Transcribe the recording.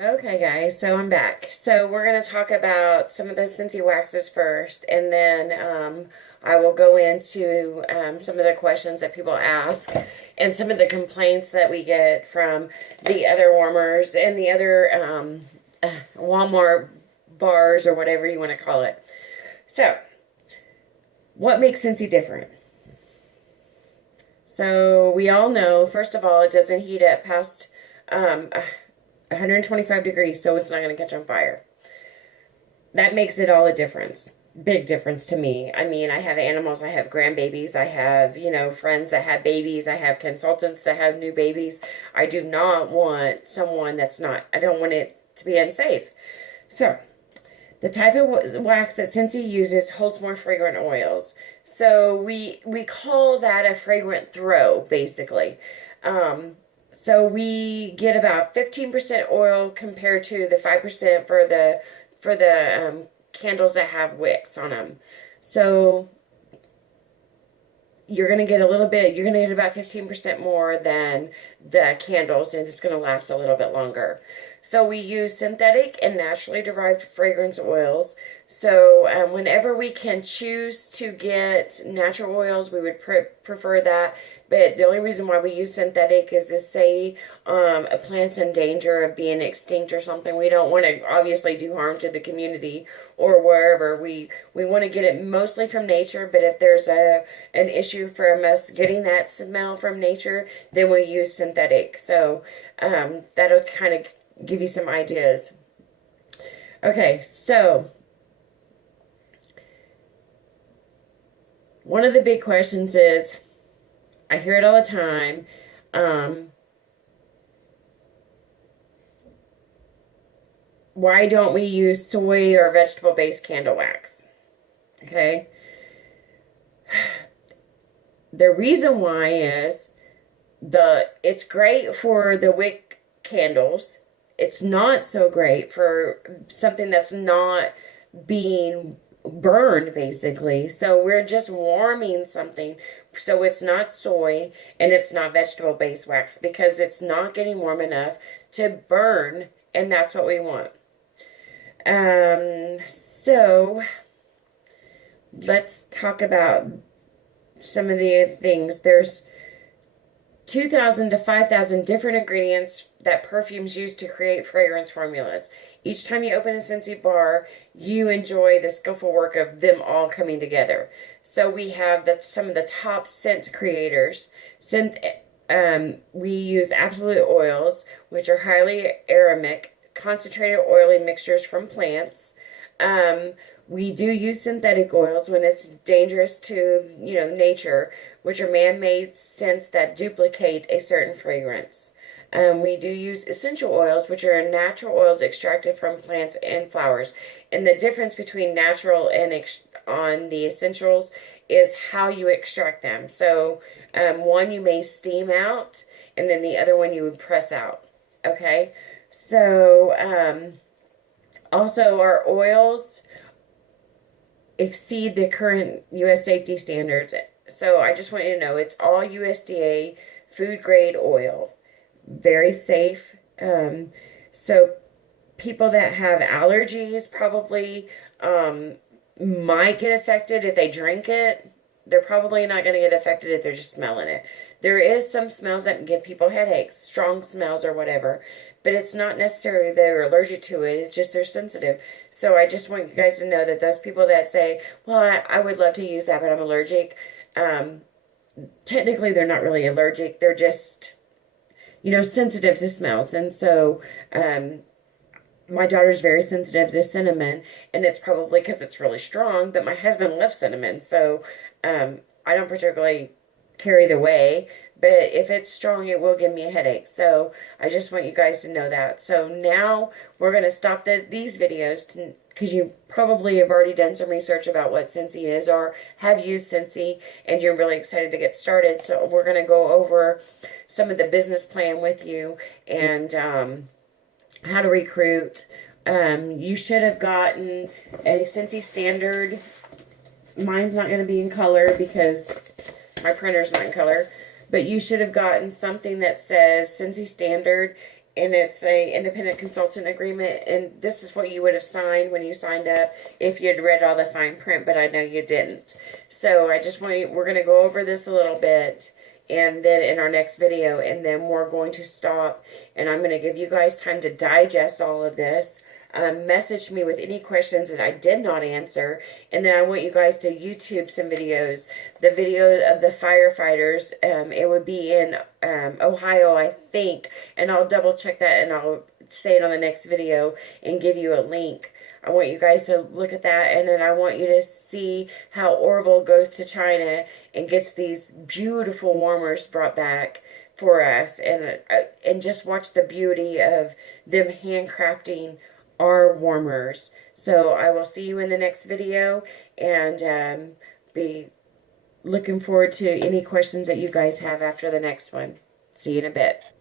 Okay, guys, so I'm back. So we're going to talk about some of the Scentsy waxes first, and then I will go into some of the questions that people ask and some of the complaints that we get from the other warmers and the other Walmart bars or whatever you want to call it. So, what makes Scentsy different? So, we all know, first of all, it doesn't heat up past 125 degrees, so it's not going to catch on fire. That makes it all a difference. Big difference to me. I mean, I have animals, I have grandbabies, I have, friends that have babies, I have consultants that have new babies. I do not want someone that's not, I don't want it to be unsafe. So, the type of wax that Scentsy uses holds more fragrant oils. So we call that a fragrant throw, basically. So we get about 15% oil compared to the 5% for the candles that have wicks on them. So you're going to get a little bit, you're going to get about 15% more than the candles, and it's going to last a little bit longer. So we use synthetic and naturally derived fragrance oils. So whenever we can choose to get natural oils, we would prefer that. But the only reason why we use synthetic is to say a plant's in danger of being extinct or something. We don't want to obviously do harm to the community or wherever. We want to get it mostly from nature, but if there's an issue from us getting that smell from nature, then we use synthetic. So that'll kind of give you some ideas. Okay, so one of the big questions is, I hear it all the time, why don't we use soy or vegetable-based candle wax? Okay. The reason why is it's great for the wick candles. It's not so great for something that's not being burned, basically. So we're just warming something. So it's not soy and it's not vegetable-based wax because it's not getting warm enough to burn, and that's what we want. So let's talk about some of the things. There's 2,000 to 5,000 different ingredients that perfumes use to create fragrance formulas. Each time you open a Scentsy bar, you enjoy the skillful work of them all coming together. So we have some of the top scent creators. We use Absolute oils, which are highly aromatic, concentrated oily mixtures from plants. We do use synthetic oils when it's dangerous to, nature, which are man-made scents that duplicate a certain fragrance. We do use essential oils, which are natural oils extracted from plants and flowers. And the difference between natural and on the essentials is how you extract them. So one you may steam out, and then the other one you would press out. Okay? So also our oils exceed the current U.S. safety standards. So I just want you to know it's all USDA food grade oil. Very safe. So people that have allergies probably might get affected if they drink it. They're probably not going to get affected if they're just smelling it. There is some smells that can give people headaches, strong smells or whatever, but it's not necessarily they're allergic to it. It's just they're sensitive. So I just want you guys to know that those people that say, well, I would love to use that, but I'm allergic, technically they're not really allergic. They're just, sensitive to smells. And so my daughter's very sensitive to cinnamon, and it's probably because it's really strong, but my husband loves cinnamon, so I don't particularly carry the way, but if it's strong, it will give me a headache. So I just want you guys to know that. So now we're going to stop these videos because you probably have already done some research about what Scentsy is or have used Scentsy, and you're really excited to get started. So we're going to go over some of the business plan with you and how to recruit. You should have gotten a Scentsy standard. Mine's not going to be in color because my printer's not in color, but you should have gotten something that says Scentsy standard and it's a independent consultant agreement, and this is what you would have signed when you signed up if you had read all the fine print, but I know you didn't. So I just want you, we're going to go over this a little bit, and then in our next video, and then we're going to stop, and I'm going to give you guys time to digest all of this. Message me with any questions that I did not answer, and then I want you guys to YouTube some videos. The video of the firefighters, it would be in Ohio, I think, and I'll double check that, and I'll say it on the next video and give you a link. I want you guys to look at that, and then I want you to see how Orville goes to China and gets these beautiful warmers brought back for us, and just watch the beauty of them handcrafting our warmers. So I will see you in the next video, and be looking forward to any questions that you guys have after the next one. See you in a bit.